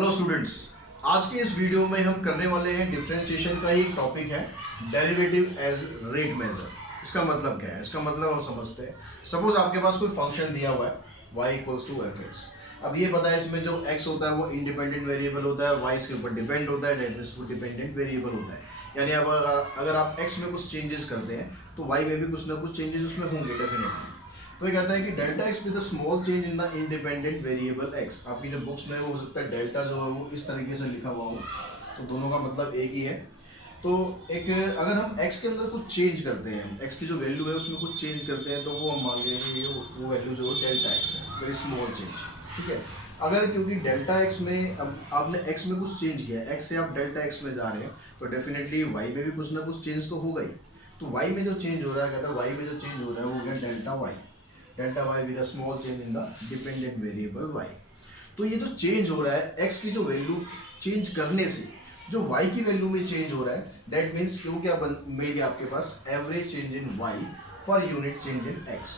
Hello students, आज के इस वीडियो में हम करने वाले हैं डिफरेंशिएशन का ही एक टॉपिक है, डेरिवेटिव एज रेट मेजर। इसका मतलब क्या है? इसका मतलब हम समझते हैं। सपोज आपके पास कोई फंक्शन दिया हुआ है y equals to F X. अब ये पता है इसमें जो x होता है वो इंडिपेंडेंट वेरिएबल होता है, y इसके ऊपर डिपेंड होता है, डेट मींस वो डिपेंडेंट वेरिएबल होता है। यानी अब अगर आप x में कुछ चेंजेस करते हैं तो y में भी कुछ ना कुछ चेंजेस उसमें होंगे डेफिनेटली। तो ये कहता है कि delta x with small change in the independent variable x. आपकी जो बुक्स में वो हो सकता है डेल्टा जो है वो इस तरीके से लिखा हुआ हो, तो दोनों का मतलब एक ही है। तो एक अगर हम x के अंदर कुछ चेंज करते हैं, x की जो वैल्यू है उसमें कुछ चेंज करते हैं, तो वो हम मान लेंगे कि वो वैल्यू जो है डेल्टा एक्स है, वेरी स्मॉल चेंज। ठीक है। अगर क्योंकि डेल्टा एक्स में अब आपने x में कुछ चेंज किया है, x से आप डेल्टा एक्स में जा रहे हैं, तो डेफिनेटली y में भी कुछ ना कुछ चेंज तो होगा ही। तो y में जो चेंज हो रहा है, कहता है y में जो चेंज हो रहा है वो हो गया delta y with a small change in the dependent variable y। तो ये जो चेंज हो रहा है x की जो वैल्यू चेंज करने से जो y की वैल्यू में चेंज हो रहा है, दैट मीन्स क्यों क्या मिल गया आपके पास average change in y per unit change in x।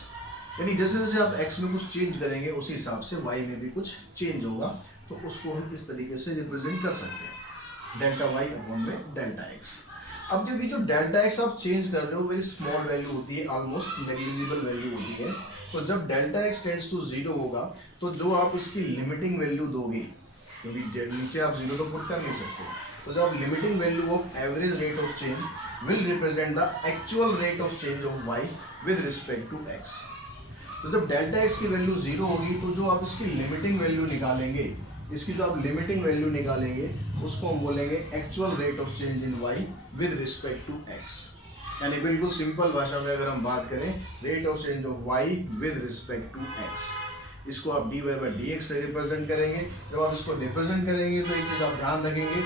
यानी जैसे जैसे आप x में कुछ चेंज करेंगे उसी हिसाब से y में भी कुछ चेंज होगा। तो उसको हम इस तरीके से रिप्रेजेंट कर सकते हैं, डेल्टा y अपॉन में डेल्टा x। अब क्योंकि जो डेल्टा एक्स आप चेंज कर रहे हो वेरी स्मॉल वैल्यू होती है, ऑलमोस्ट नेग्लिजिबल वैल्यू होती है, तो जब delta X tends to zero होगा तो जो आप इसकी लिमिटिंग वैल्यू दोगे, क्योंकि नीचे आप जीरो तो पुट कर नहीं सकते, तो जब limiting value of average rate of change will represent the actual rate of change of Y with respect to X. तो जब डेल्टा एक्स की वैल्यू जीरो होगी तो जो आप इसकी लिमिटिंग वैल्यू निकालेंगे, इसकी जो आप लिमिटिंग वैल्यू निकालेंगे उसको हम बोलेंगे actual rate of change in Y with respect to X. यानी बिल्कुल सिंपल भाषा में अगर हम बात करें, rate of change of Y with respect to X, इसको आप D Y by D X से रिप्रेजेंट करेंगे। जब आप इसको रिप्रेजेंट करेंगे तो एक चीज़ आप ध्यान रखेंगे,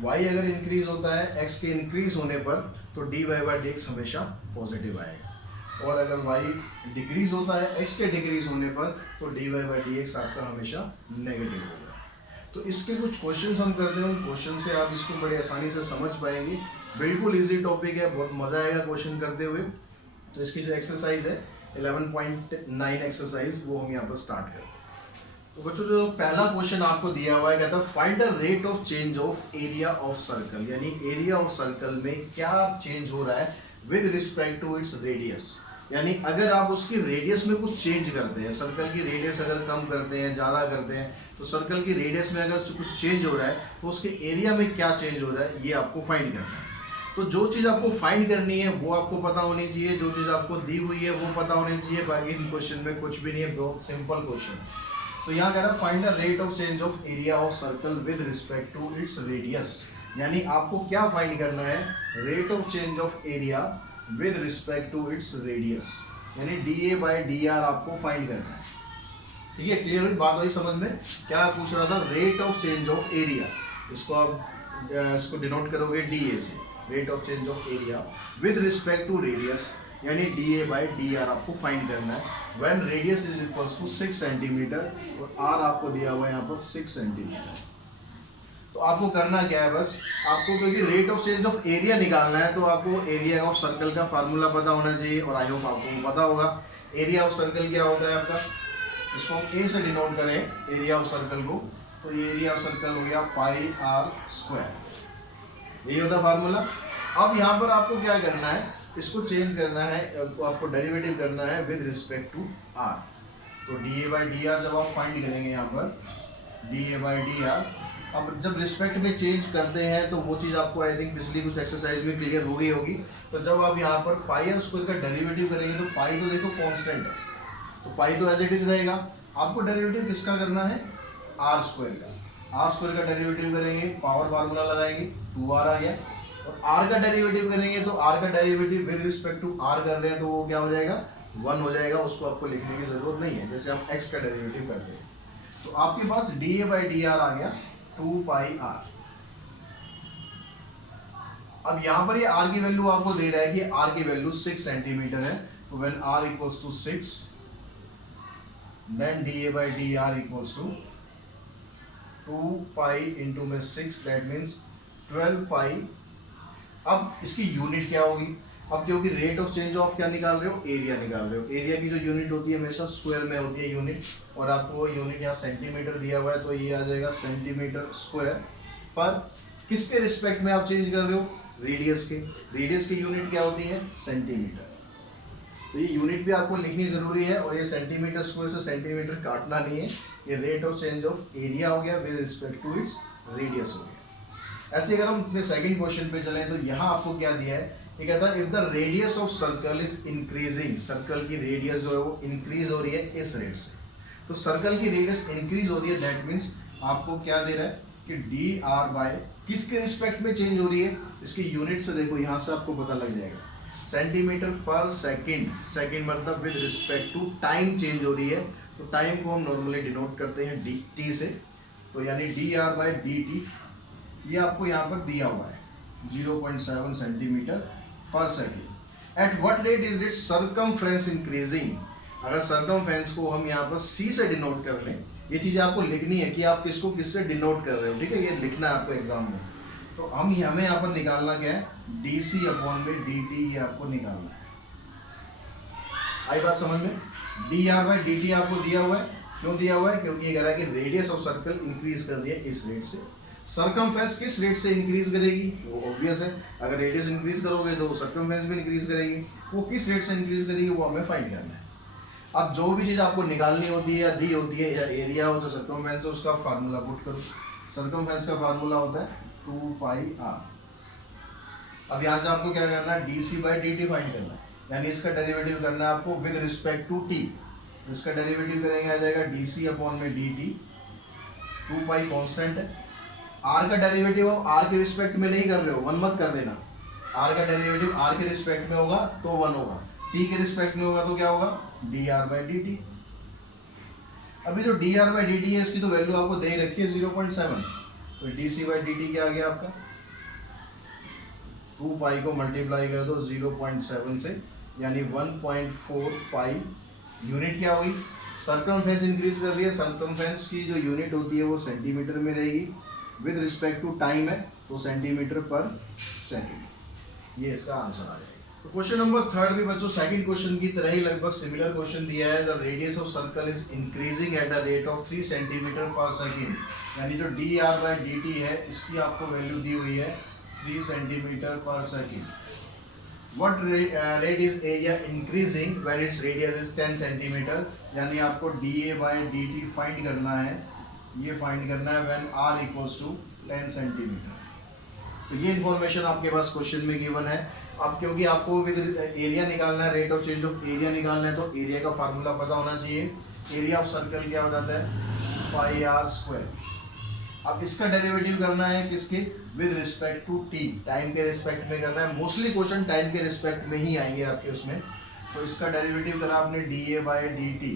वाई अगर इंक्रीज होता है एक्स के इंक्रीज होने पर तो D Y by D X हमेशा पॉजिटिव आएगा, और अगर y डिक्रीज होता है x के डिक्रीज होने पर तो dy बाई डी एक्स आपका हमेशा नेगेटिव होगा। तो इसके कुछ क्वेश्चंस हम करते हैं, उन क्वेश्चन से आप इसको बड़े आसानी से समझ पाएंगे। बिल्कुल इजी टॉपिक है, बहुत मजा आएगा क्वेश्चन करते हुए। तो इसकी जो एक्सरसाइज है 11.9 एक्सरसाइज, वो हम यहाँ पर स्टार्ट करते हैं। तो बच्चों जो पहला क्वेश्चन आपको दिया हुआ है, कहता है find the rate of change of area of circle. यानी एरिया ऑफ सर्कल में क्या चेंज हो रहा है with respect to its radius. यानी अगर आप उसकी रेडियस में कुछ चेंज करते हैं, सर्कल की रेडियस अगर कम करते हैं, ज़्यादा करते हैं, तो सर्कल की रेडियस में अगर कुछ चेंज हो रहा है तो उसके एरिया में क्या चेंज हो रहा है ये आपको फाइंड करना है। तो जो चीज़ आपको फाइंड करनी है वो आपको पता होनी चाहिए, जो चीज़ आपको दी हुई है वो पता होनी चाहिए। बाकी इन क्वेश्चन में कुछ भी नहीं है, बहुत सिंपल क्वेश्चन। तो यहाँ कह रहा है find the rate of change of area of circle with respect to its radius. यानी आपको क्या फाइंड करना है, rate of change of area with respect to its radius, यानी D A by D R आपको फाइंड करना है। ठीक है, क्लियर हुई बात? वही समझ में क्या पूछ रहा था, rate of change of area, इसको आप इसको डिनोट करोगे डी ए से, rate of change of area with respect to radius, यानी D A by D R आपको फाइंड करना है। When radius is equals to 6 centimetre और आर आपको दिया हुआ है यहाँ पर 6 सेंटीमीटर। तो आपको करना क्या है, बस आपको क्योंकि rate of change of area निकालना है तो आपको एरिया ऑफ सर्कल का फार्मूला पता होना चाहिए, और आई होप आपको पता होगा। एरिया ऑफ सर्कल क्या होता है आपका, इसको हम ए से डिनोट करें एरिया ऑफ सर्कल को, तो ये एरिया ऑफ सर्कल हो गया पाई आर स्क्वायर, यही होता है फार्मूला। अब यहाँ पर आपको क्या करना है, इसको चेंज करना है, आपको डेरिवेटिव करना है विद रिस्पेक्ट टू आर। तो D A by D are जब आप फाइंड करेंगे यहाँ पर D A by D are, अब जब रिस्पेक्ट में चेंज करते हैं तो वो चीज़ आपको आई थिंक पिछली कुछ एक्सरसाइज में क्लियर हो गई होगी। तो जब आप यहाँ पर पाई आर स्क्वायर का डेरिवेटिव करेंगे तो पाई तो देखो कांस्टेंट है, तो पाई तो एज इट इज रहेगा। आपको डेरिवेटिव किसका करना है, आर स्क्वायर का। आर स्क्वायर का डेरिवेटिव करेंगे, पावर फार्मूला लगाएंगे, 2r आ गया, और आर का डेरिवेटिव करेंगे तो आर का derivative with respect to R कर रहे हैं तो वो क्या हो जाएगा, 1 हो जाएगा। उसको आपको लिखने की जरूरत नहीं है, जैसे हम x का डेरिवेटिव करते हैं। तो आपके पास D A by D R आ गया 2 पाई आर। अब यहां पर ये r की वैल्यू आपको दे रहा है कि r की वैल्यू 6 सेंटीमीटर है, तो when r equals to 6 then D A by D R equals to 2 pi into में 6, दैट मीन्स 12 पाई। अब इसकी यूनिट क्या होगी, अब क्योंकि रेट ऑफ चेंज ऑफ क्या निकाल रहे हो, एरिया निकाल रहे हो। एरिया की जो यूनिट होती है हमेशा स्क्वायर में होती है यूनिट, और आपको यूनिट यहाँ सेंटीमीटर दिया हुआ है तो ये आ जाएगा सेंटीमीटर स्क्वायर पर किसके रिस्पेक्ट में आप चेंज कर रहे हो, रेडियस के। रेडियस की यूनिट क्या होती है, सेंटीमीटर। तो ये यूनिट भी आपको लिखनी जरूरी है, और ये सेंटीमीटर स्क्वायर से सेंटीमीटर काटना नहीं है। ये rate of change of area हो गया with respect to its radius हो गया। ऐसे अगर हम अपने सेकंड क्वेश्चन पे चलें तो यहाँ आपको क्या दिया है, ये कहता है if the radius of circle is increasing, circle की रेडियस जो है वो इंक्रीज हो रही है इस रेट से। तो सर्कल की रेडियस इंक्रीज हो रही है, दैट मीन्स आपको क्या दे रहा है कि डी आर बाय किसके रिस्पेक्ट में चेंज हो रही है, इसकी यूनिट से देखो यहाँ से आपको पता लग जाएगा, सेंटीमीटर पर सेकेंड। सेकेंड मतलब with respect to time change हो रही है, तो टाइम को हम नॉर्मली डिनोट करते हैं डी टी से, तो यानी D R by D T ये आपको यहाँ पर दिया हुआ है 0.7 centimetre per second. At what rate is it circumference increasing. अगर सर्कमफ्रेंस को हम यहाँ पर सी से डिनोट कर लें, ये चीज़ आपको लिखनी है कि आप किसको किससे डिनोट कर रहे हो, ठीक है, ये लिखना है आपको एग्जाम में। तो हमें यहाँ पर निकालना क्या है, डी सी अपॉन में डी टी, ये आपको निकालना है। आई बात समझ में। D R by D T आपको दिया हुआ है, क्यों दिया हुआ है, क्योंकि ये कह रहा है कि रेडियस ऑफ सर्कल इंक्रीज कर रही है इस रेट से। सर्कमफेरेंस किस रेट से इंक्रीज करेगी, वो ऑब्वियस है, अगर रेडियस इंक्रीज करोगे तो सर्कमफेरेंस भी इंक्रीज करेगी। वो किस रेट से इंक्रीज करेगी वो हमें फाइंड करना है। अब जो भी चीज़ आपको निकालनी होती है या दी होती है, या एरिया हो जो सर्कमफेरेंस है, उसका फार्मूला पुट करो। सर्कमफेरेंस का फार्मूला होता है 2 पाई आर। अब यहाँ से आपको क्या करना है, D C by D T find करना है, यानी इसका डेरिवेटिव करना है आपको विद रिस्पेक्ट टू टी। तो इसका डेरिवेटिव करेंगे, आ जाएगा डी सी अपॉन में डी टी, 2 पाई कॉन्स्टेंट है। आर का डेरिवेटिव आप आर के रिस्पेक्ट में नहीं कर रहे हो, 1 मत कर देना। आर का डेरिवेटिव आर के रिस्पेक्ट में होगा तो 1 होगा, टी के रिस्पेक्ट में होगा तो क्या होगा, D R by D T. अभी जो D R by D T है इसकी तो वैल्यू आपको दे रखी है 0.7, तो D C by D T क्या आ गया आपका, 2 पाई को मल्टीप्लाई कर दो 0.7 से, यानी 1.4 पाई। यूनिट क्या होगी, सर्कमफेरेंस इंक्रीज कर रही है, सर्कमफेरेंस की जो यूनिट होती है वो सेंटीमीटर में रहेगी, विद रिस्पेक्ट टू टाइम है तो सेंटीमीटर पर सेकेंड। ये इसका आंसर आ जाएगा। तो क्वेश्चन नंबर 3 भी बच्चों सेकंड क्वेश्चन की तरह ही लगभग सिमिलर क्वेश्चन दिया है। The radius of circle is increasing at the rate of 3 centimetre per second, यानी जो D R by D T है इसकी आपको वैल्यू दी हुई है 3 centimetre per second. What rate is area increasing when its radius is 10 centimetre, यानी आपको D A by D T find करना है, ये फाइंड करना है when r equals to 10 centimetre. तो ये इन्फॉर्मेशन आपके पास क्वेश्चन में गिवन है। अब क्योंकि आपको विद एरिया निकालना है, rate of change of area निकालना है, तो एरिया का फार्मूला पता होना चाहिए। एरिया ऑफ सर्कल क्या हो जाता है, पाई आर स्क्वायर। अब इसका डेरिवेटिव करना है किसके, with respect to T, time के रिस्पेक्ट में करना है। मोस्टली क्वेश्चन टाइम के रिस्पेक्ट में ही आएंगे आपके उसमें। तो इसका डेरिवेटिव करा आपने D A by D T,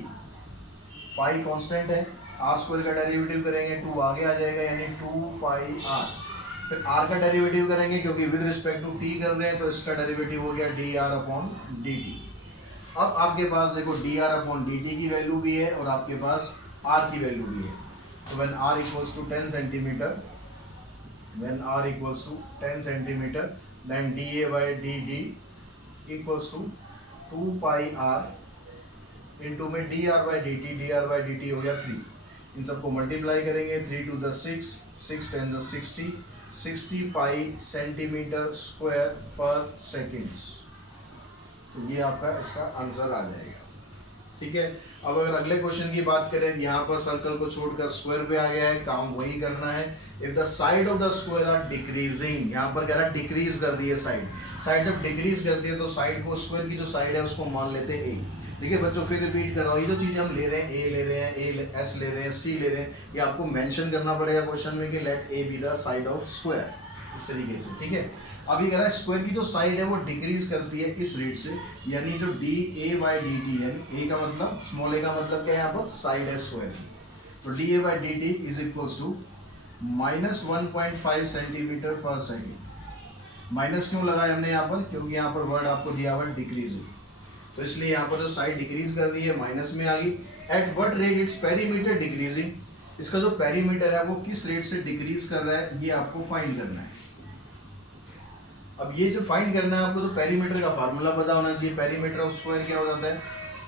pi constant है, आर स्क्वायर का डेरिवेटिव करेंगे 2 आगे आ जाएगा, यानी 2 पाई आर। फिर आर का डेरिवेटिव करेंगे क्योंकि विद रिस्पेक्ट टू टी कर रहे हैं, तो इसका डेरिवेटिव हो गया D R upon D T. अब आपके पास देखो D R upon D T की वैल्यू भी है और आपके पास आर की वैल्यू भी है। तो when r equals to 10 centimeter, when r equals to 10 centimeter, then dA by dt equals to 2 pi r into में dr by dt हो गया 3। इन सबको मल्टीप्लाई करेंगे, 3 to the 6, 6 10 the 60, 60 pi centimetre square पर सेकेंड्स। तो ये आपका इसका आंसर आ जाएगा, ठीक है। अब अगर अगले क्वेश्चन की बात करें, यहाँ पर सर्कल को छोड़कर स्क्वायर पे आ गया है, काम वही करना है। If the side of the square are decreasing, यहाँ पर कह रहा है डिक्रीज कर दी है साइड। साइड जब डिक्रीज करती है तो साइड को, स्क्वायर की जो साइड है उसको मान लेते हैं ए। देखिए बच्चों फिर रिपीट कर रहा हूँ, ये जो चीज़ हम ले रहे हैं, ए ले रहे हैं, ए एस ले रहे हैं, सी ले रहे हैं, ये आपको मेंशन करना पड़ेगा क्वेश्चन में कि let A be the side of square, इस तरीके से, ठीक है। अब ये कह रहा है स्क्वायर की जो साइड है वो डिक्रीज करती है इस रेट से, यानी जो D A by D T है, ए का मतलब, स्मॉल ए का मतलब क्या है, यहाँ पर साइड है स्क्वायर की। तो D A by D T is equals to -1.5 centimetre per second. Minus क्यों लगाया हमने यहाँ पर, क्योंकि यहाँ पर वर्ड आपको दिया हुआ है डिक्रीजिंग, तो इसलिए यहाँ पर जो साइड डिक्रीज कर रही है माइनस में आ गई। At what rate its perimeter decreasing, इसका जो पेरीमीटर है वो किस रेट से डिक्रीज कर रहा है, ये आपको फाइंड करना है। अब ये जो फाइंड करना है आपको, तो पेरीमीटर का फार्मूला पता होना चाहिए। पेरीमीटर ऑफ स्क्वायर क्या हो जाता है?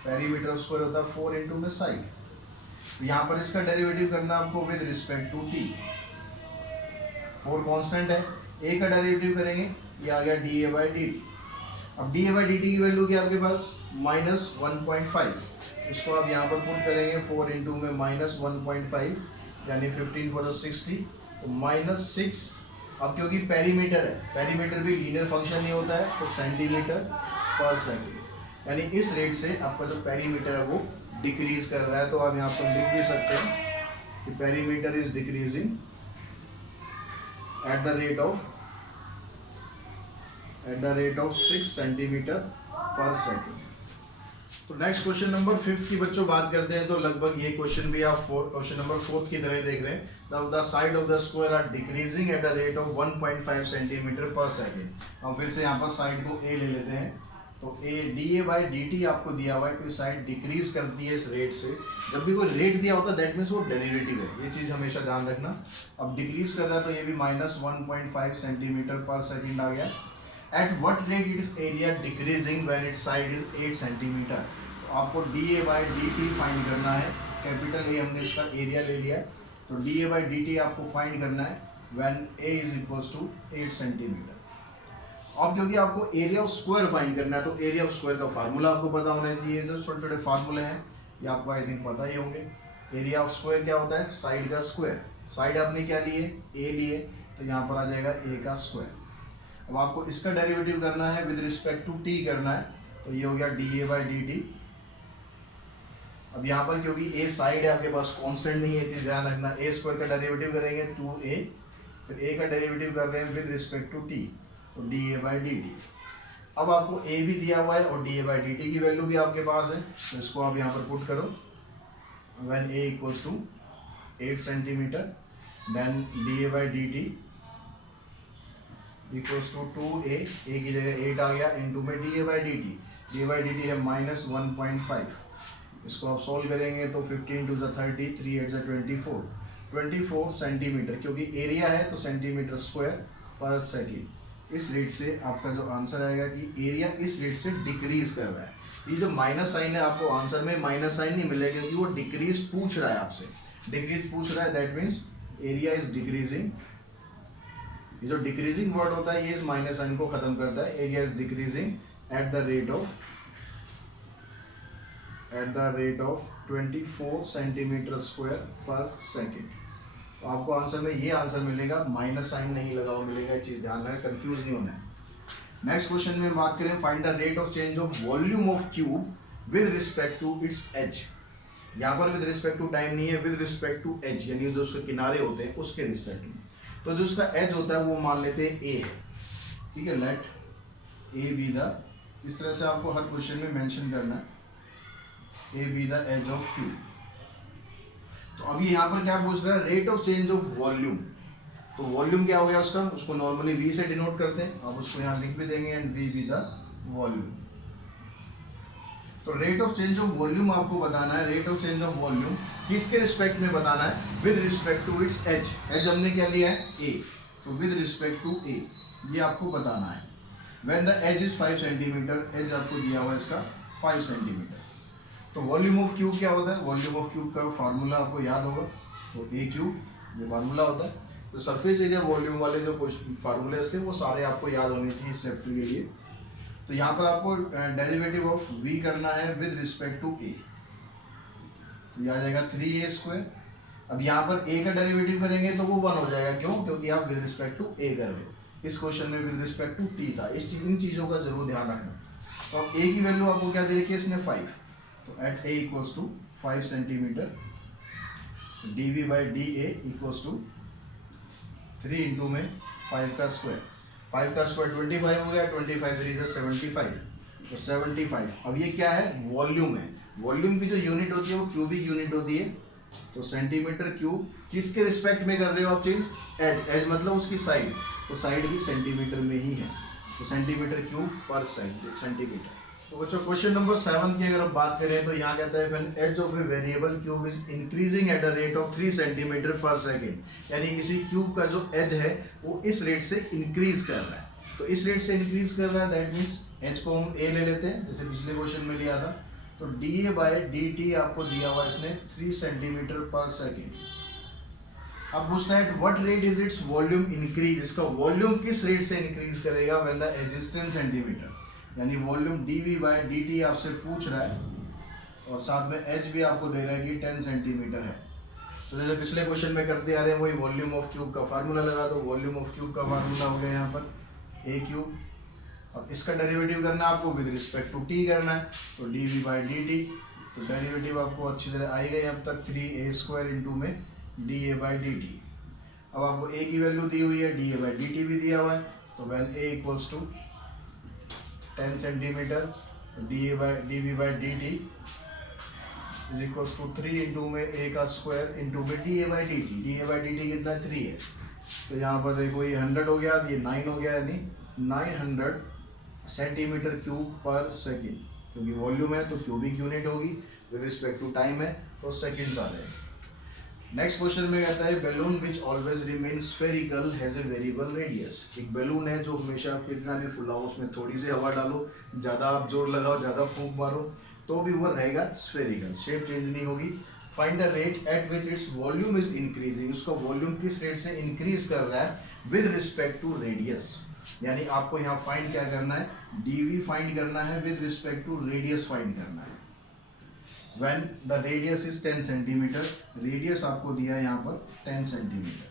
पेरीमीटर ऑफ स्क्वायर होता है 4 इंटू में साइड। यहाँ पर इसका डेरिवेटिव करना आपको with respect to T. 4 constant है, ए का डेरिवेटिव करेंगे, ये आ गया D A by D T. अब D A by D T की वैल्यू क्या आपके पास? -1.5। इसको आप यहाँ पर पुट करेंगे 4 इंटू में -1.5 यानी 15 4 60, तो -6। अब क्योंकि पेरीमीटर है, पेरीमीटर भी लीनियर फंक्शन नहीं होता है, तो सेंटीमीटर पर सेकेंड, यानी इस रेट से आपका जो पेरीमीटर है वो डिक्रीज कर रहा है। तो आप यहाँ पर लिख भी सकते हैं कि perimeter is decreasing at the rate of 6 centimetre per second. तो नेक्स्ट क्वेश्चन नंबर 5 की बच्चों बात करते हैं, तो लगभग ये क्वेश्चन भी आप क्वेश्चन नंबर 4 की तरह देख रहे हैं। The side of the square are decreasing at the rate of 1.5 centimetre per second. हम फिर से यहाँ पर साइड को ए ले लेते हैं, तो A D A by D T आपको दिया हुआ है कि साइड डिक्रीज करती है इस रेट से। जब भी कोई रेट दिया होता है दैट मीन्स वो डेरिवेटिव है, ये चीज़ हमेशा ध्यान रखना। अब डिक्रीज कर रहा है तो ये भी -1.5 सेंटीमीटर पर सेकेंड आ गया। At what rate it is area decreasing when it side is 8 centimetre. तो आपको D A by D T find करना है। कैपिटल ए हमने इसका एरिया ले लिया, तो D A by D T आपको फाइंड करना है when A is equals to 8 centimetre. अब क्योंकि आपको एरिया ऑफ स्क्वायर फाइंड करना है, तो एरिया ऑफ स्क्वायर का फार्मूला आपको पता होना चाहिए। जो छोटे छोटे फार्मूले हैं ये आपको आई थिंक पता ही होंगे। एरिया ऑफ स्क्वायर क्या होता है? साइड का स्क्वायर। साइड आपने क्या लिए? ए लिए, तो यहाँ पर आ जाएगा ए का स्क्वायर। अब आपको इसका डेरिवेटिव करना है विद रिस्पेक्ट टू टी करना है, तो ये हो गया D A by D T. अब यहाँ पर क्योंकि ए साइड है आपके पास, कांस्टेंट नहीं है, चीज़ ध्यान रखना। ए स्क्वायर का डेरिवेटिव करेंगे 2a, फिर ए का डेरिवेटिव कर रहे हैं विद रिस्पेक्ट टू टी, तो D A by D T. अब आपको ए भी दिया हुआ है और D A by D T की वैल्यू भी आपके पास है, तो इसको आप यहाँ पर पुट करो। When A equals to 8 centimetre, then D A by D T equals to 2a, A की जगह 8 आ गया, इंटू में D A by D T. D A by D T है -1.5। इसको आप सॉल्व करेंगे तो 15 टू द 30, 3 8 24, 24 सेंटीमीटर। क्योंकि एरिया है तो सेंटीमीटर स्क्वायर पर सेकेंड। इस रेट से आपका जो आंसर आएगा कि एरिया इस रेट से डिक्रीज कर रहा है। ये जो माइनस साइन है, आपको आंसर में माइनस साइन नहीं मिलेगा क्योंकि वो डिक्रीज पूछ रहा है आपसे। डिक्रीज पूछ रहा है, that means area is decreasing. ये जो डिक्रीजिंग वर्ड होता है ये इस माइनस साइन को खत्म करता है। Area is decreasing at the rate of 24 centimetre square per second. तो आपको आंसर में ये आंसर मिलेगा, माइनस साइन नहीं लगा हुआ मिलेगा, ये चीज़ ध्यान रखें, कंफ्यूज नहीं होना है। नेक्स्ट क्वेश्चन में बात करें, find the rate of change of volume of cube with respect to its edge. यहाँ पर विद रिस्पेक्ट टू टाइम नहीं है, विद रिस्पेक्ट टू एज, यानी जो उसके किनारे होते हैं उसके रिस्पेक्ट में। तो जो उसका एज होता है वो मान लेते हैं ए है, ठीक है। लेट ए बी द, इस तरह से आपको हर क्वेश्चन में मेंशन करना है, A be the edge of cube. तो अभी यहाँ पर क्या पूछ रहा है? Rate of change of volume. तो वॉल्यूम क्या हो गया उसका? उसको नॉर्मली वी से डिनोट करते हैं, आप उसको यहाँ लिख भी देंगे, and V be the volume. तो rate of change of volume आपको बताना है। Rate of change of volume किसके रिस्पेक्ट में बताना है? With respect to its edge. Edge हमने क्या लिया है? ए, तो विद रिस्पेक्ट टू ए ये आपको बताना है। When the edge is 5 centimetre, edge आपको दिया हुआ है इसका 5 सेंटीमीटर। तो वॉल्यूम ऑफ क्यूब क्या होता है? वॉल्यूम ऑफ क्यूब का फार्मूला आपको याद होगा, तो ए क्यूब ये फार्मूला होता है। तो सरफेस एरिया वॉल्यूम वाले जो फार्मूले थे वो सारे आपको याद होने चाहिए इस चैप्टर के लिए। तो यहाँ पर आपको डेरिवेटिव ऑफ v करना है विद रिस्पेक्ट टू a, तो ये आ जाएगा 3a स्क्वायर। अब यहाँ पर a का डेरिवेटिव करेंगे तो वो 1 हो जाएगा, क्यों? क्योंकि आप विद रिस्पेक्ट टू a कर रहे हो। इस क्वेश्चन में विद रिस्पेक्ट टू t था, इन चीज़ों का जरूर ध्यान रखना। तो अब a की वैल्यू आपको क्या दे रखी है इसने? 5। तो at a equals to 5 centimetre, dv by D A equals to 3 into में 5 का स्क्वायर। 5 का स्क्वायर 25 हो गया, 25 3 is 75, तो 75। अब ये क्या है? वॉल्यूम है। वॉल्यूम की जो यूनिट होती है वो क्यूबिक यूनिट होती है। तो सेंटीमीटर क्यूब किसके रिस्पेक्ट में कर रहे हो आप चेंज? एज। एज मतलब उसकी साइड, तो साइड भी सेंटीमीटर में ही है, तो सेंटीमीटर क्यूब पर सेंटीमीटर। तो बच्चों क्वेश्चन नंबर 7 की अगर बात करें तो यहाँ कहता है when edge of a variable cube is increasing at a rate of 3 centimetre per second, यानी किसी क्यूब का जो एज है वो इस रेट से इंक्रीज कर रहा है। तो इस रेट से इंक्रीज कर रहा है, दैट मीन्स एच को हम ए ले लेते हैं जैसे पिछले क्वेश्चन में लिया था। तो D A by D T आपको दिया हुआ इसने 3 सेंटीमीटर पर सेकेंड। अब पूछता है what rate is its volume increase, इसका वॉल्यूम किस रेट से इंक्रीज करेगा when the edge is 10 centimetre, यानी volume D V by D T आपसे पूछ रहा है और साथ में एच भी आपको दे रहा है कि 10 सेंटीमीटर है। तो जैसे पिछले क्वेश्चन में करते आ रहे हैं वही वॉल्यूम ऑफ क्यूब का फार्मूला लगा दो। वॉल्यूम ऑफ क्यूब का फार्मूला हो गया यहाँ पर ए क्यूब। अब इसका डेरिवेटिव करना है आपको विद रिस्पेक्ट टू टी करना है, तो D V by D T. तो डेरिवेटिव आपको अच्छी तरह आएगा अब तक 3a² इंटू में D A by D T. अब आपको ए की वैल्यू दी हुई है, D A by D T भी दिया हुआ है, तो when A equals to 10 centimetre D A by D V by D T is equals to 3 into में ए का स्क्वायर इंटू में D A by D T. D A by D T कितना 3 है, तो यहाँ पर देखो ये 100 हो गया, ये 9 हो गया, यानी 900 सेंटीमीटर क्यूब पर सेकेंड। क्योंकि वॉल्यूम है तो क्यूबिक यूनिट होगी, विद रिस्पेक्ट टू टाइम है तो सेकेंड्स आ जाएगा। नेक्स्ट क्वेश्चन में कहता है balloon which always remain spherical has a variable radius. एक बैलून है जो हमेशा आप कितना भी फुलाओ, उसमें थोड़ी सी हवा डालो, ज़्यादा आप जोर लगाओ, ज़्यादा फूंक मारो, तो भी वो रहेगा स्फेरिकल, शेप चेंज नहीं होगी। Find the rate at which its volume is increasing, उसका वॉल्यूम किस रेट से इंक्रीज कर रहा है विद रिस्पेक्ट टू रेडियस। यानी आपको यहाँ फाइंड क्या करना है, dv फाइंड करना है, with respect to radius find करना है। When the radius is 10 centimetre, radius आपको दिया है यहाँ पर 10 सेंटीमीटर।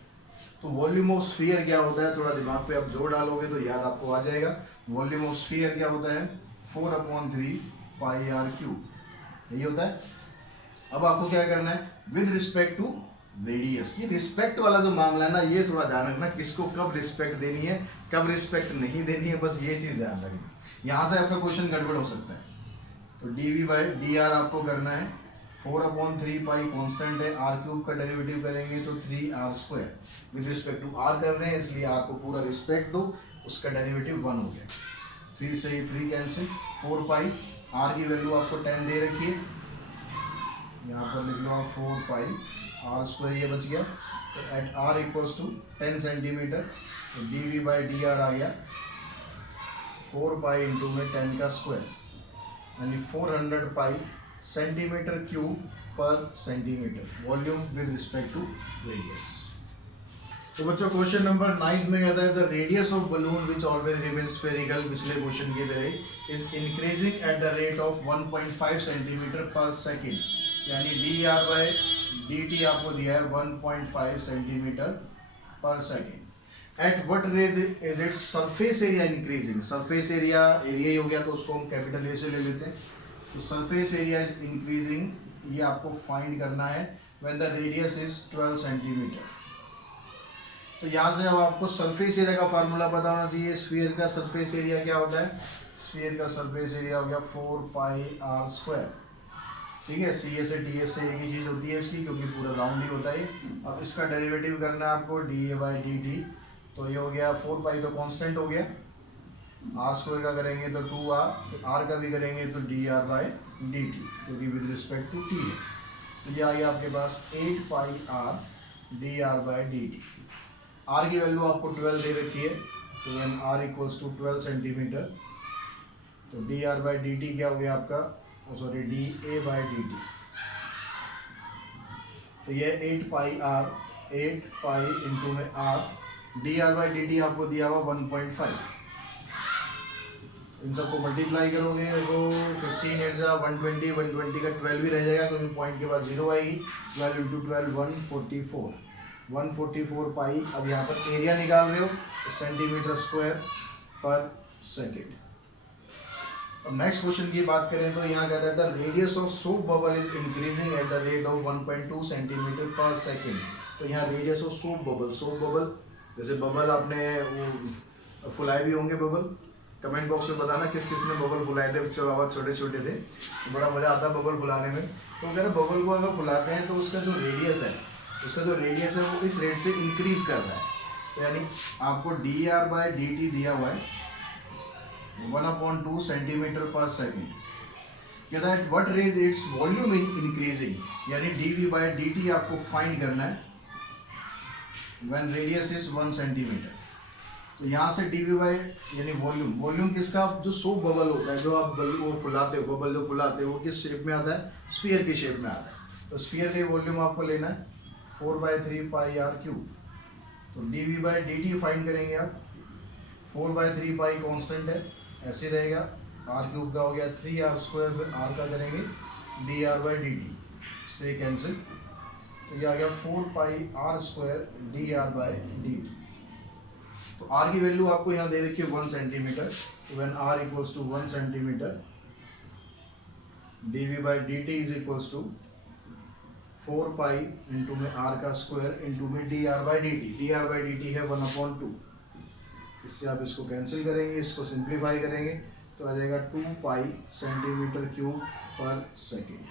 तो वॉल्यूम ऑफ स्फीयर क्या होता है, थोड़ा दिमाग पे आप जोर डालोगे तो याद आपको आ जाएगा। वॉल्यूम ऑफ स्फीयर क्या होता है 4/3 पाई आर क्यूब, यही होता है। अब आपको क्या करना है विद रिस्पेक्ट टू रेडियस। ये रिस्पेक्ट वाला जो मामला है ना, ये थोड़ा ध्यान रखना, किसको कब रिस्पेक्ट देनी है कब रिस्पेक्ट नहीं देनी है, बस ये चीज़ ध्यान रखना। यहाँ से आपका क्वेश्चन गड़बड़ हो सकता है। तो D V by D R आपको करना है 4/3 पाई कॉन्स्टेंट है, आर क्यूब का डेरिवेटिव करेंगे तो 3r²। With respect to R कर रहे हैं इसलिए आर को पूरा रिस्पेक्ट दो, उसका डेरिवेटिव 1 हो गया। 3 से 3 कैंसिल, 4 पाई, आर की वैल्यू आपको 10 दे रखी है, यहाँ पर लिख लो आप 4 पाई r² ये बच गया। तो at r equals to 10 centimetre, तो D V by D R आ गया 4 पाई इंटू में 10 का स्क्वायर, यानी 400 pi centimetre cube per centimetre, volume with respect to radius. तो बच्चों क्वेश्चन नंबर 9 में कहता है the radius of balloon which always remain spherical, पिछले क्वेश्चन की तरह, is increasing at the rate of 1.5 centimetre per second. यानी D R by D T आपको दिया है 1.5 centimetre per second. At what rate is it surface area increasing. Surface area ही हो गया तो उसको हम कैपिटल ए से ले लेते हैं। तो सरफेस एरिया इज इंक्रीजिंग, ये आपको फाइंड करना है when the radius is 12 centimetre. तो यहाँ से अब आपको सरफेस एरिया का फार्मूला पता होना चाहिए। स्फीयर का सरफेस एरिया क्या होता है, स्फीयर का सरफेस एरिया हो गया 4 पाई r²। ठीक है, सी ए से डी एस से एक ही चीज़ होती है इसकी, क्योंकि पूरा राउंड ही होता है। अब इसका डेरिवेटिव करना है आपको D A by D T, तो ये हो गया 4 पाई तो कांस्टेंट हो गया, r² का करेंगे तो 2r, r का भी करेंगे तो D R by D T, क्योंकि विद रिस्पेक्ट टू टी है। तो ये आ गया आपके पास 8 pi r D R by D T. r की वैल्यू आपको 12 दे रखी है, तो when r equals to 12 centimetre, तो D R by D T क्या हो गया आपका, sorry D A by D T. तो ये 8 पाई इंटू में r, D R by D T आपको दिया हुआ 1.5। इन सबको मल्टीप्लाई करोगे तो 15 8 120, 120 का 12 भी रह जाएगा क्योंकि पॉइंट के बाद 0 आएगी। 12 इंटू 12 144 पाई। अब यहाँ पर एरिया निकाल रहे हो सेंटीमीटर स्क्वायर पर सेकेंड। अब नेक्स्ट क्वेश्चन की बात करें तो यहाँ कहता है the radius of soap bubble is increasing at the rate of 1.2 centimetre per second. तो यहाँ रेडियस ऑफ सोप बबल, जैसे बबल आपने वो फुलाए भी होंगे बबल, कमेंट बॉक्स में बताना किस किस ने बबल फुलाए थे जब आप छोटे छोटे थे, तो बड़ा मज़ा आता है बबल फुलाने में। तो अगर बबल को अगर फुलाते हैं तो उसका जो रेडियस है वो इस रेट से इंक्रीज कर रहा है। तो यानी आपको D R by D T दिया हुआ है 1/2 सेंटीमीटर पर सेकेंड। कहता है what rate its volume increasing, यानी D V by D T आपको फाइंड करना है व्हेन रेडियस इज 1 सेंटीमीटर। तो यहाँ से डी वी बाई यानी वॉल्यूम, वॉल्यूम किसका, जो सोप बबल होता है, जो आप वो फुलाते हो, बबल जो फुलाते हो वो किस शेप में आता है, स्फीयर की शेप में आता है। तो स्फीयर का वॉल्यूम आपको लेना है 4/3 पाई आर क्यूब। तो D V by D T find करेंगे आप, 4/3 पाई कॉन्स्टेंट है, ऐसे रहेगा, आर क्यूब का हो गया 3r², फिर आर का करेंगे D R by D T, से कैंसिल, तो ये आ गया 4πr² D R by D T. तो r की वैल्यू आपको यहाँ दे रखी है 1 centimetre, when r equals to 1 centimetre, dv by D T is equals to 4 pi into में r का स्क्वायर इंटू में D R by D T, D R by D T है 1/2, इससे आप इसको कैंसिल करेंगे, इसको सिंप्लीफाई करेंगे तो आ जाएगा 2 पाई सेंटीमीटर क्यूब पर सेकेंड।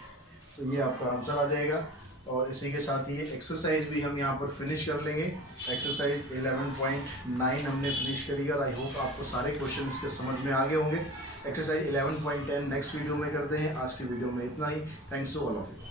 तो ये आपका आंसर आ जाएगा। और इसी के साथ ये एक्सरसाइज भी हम यहाँ पर फिनिश कर लेंगे। एक्सरसाइज 11.9 हमने फिनिश करी और आई होप आपको सारे क्वेश्चंस के समझ में आ गए होंगे। एक्सरसाइज 11.10 नेक्स्ट वीडियो में करते हैं। आज की वीडियो में इतना ही। Thanks to all of you.